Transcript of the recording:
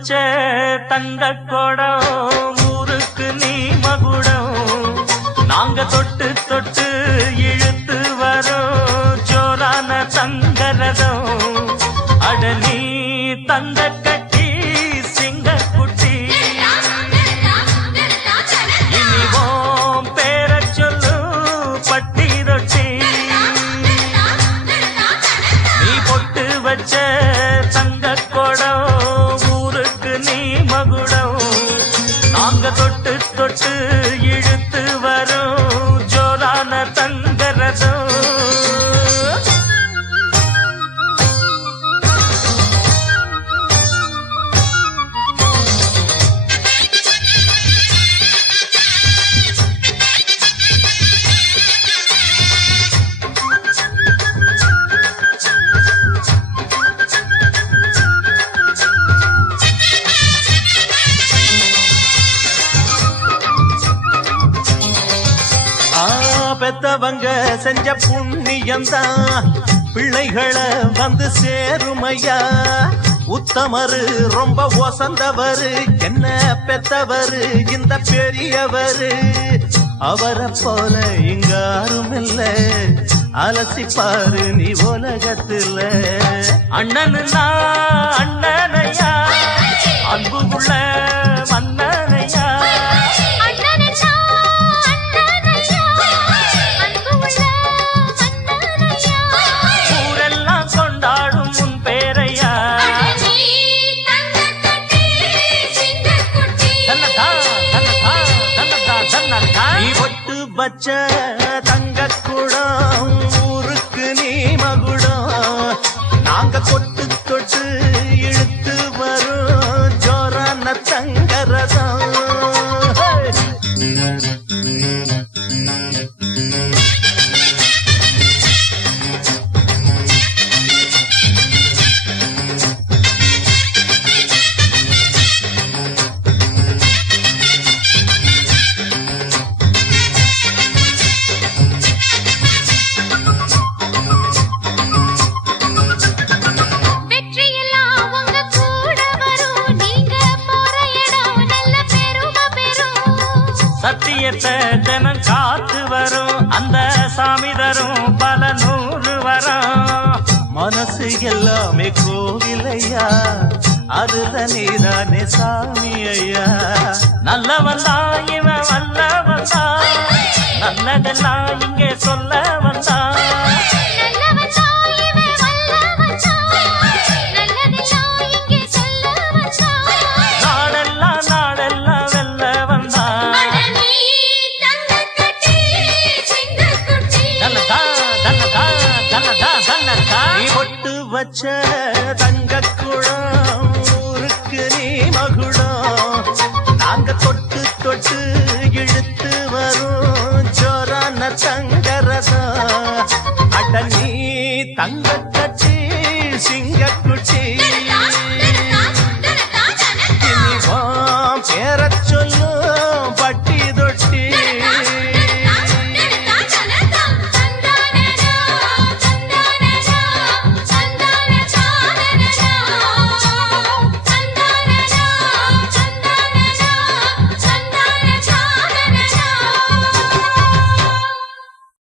வச்ச தங்க கொடம் ஊருக்கு நீ மகுடம் நாங்க தொட்டு தொட்டு இழுத்து வரோம் ஜோரான தங்கரதம் அட நீ தங்க கட்டி சிங்க குட்டி இனிவோம் பேர சொல்லு பட்டி ரொட்டி நீ பொட்டு வச்ச தங்க கொடம் ஊருக்கு நீ மகுடம் நாங்க தொட்டு தொட்டு இழுத்து வரும் ஜோரான தங்கரதம் பெத்தவங்க செஞ்ச புண்ணியம்தான் பிள்ளைகளை வந்து சேருமையா உத்தமரு ரொம்ப ஒசந்தவரு என்ன பெத்தவரு இந்த பெரியவரு அவரை போல இங்க யாரும் இல்ல அலசிப்பாரு நீ உலகத்துல அண்ணனுன்னா அண்ணனையா அன்பு உள்ள மன்னனையா வச்ச தங்க குடம் ஊருக்கு நீ மகுடம் நாங்க தொட்டு தொட்டு இழுத்து வரும் ஜோரான தங்கரதம் சத்தியத்தை தினம் காத்து வரும் அந்த சாமி தரும் பல நூறு வரும் மனசு எல்லாமே கோவிலையா அதுல நீதானே சாமி ஐயா நல்லவன் தான் இவன் வல்லவன் தான் நல்லதெல்லாம் இங்கே சொல்ல வந்தான் வச்ச தங்க குடம்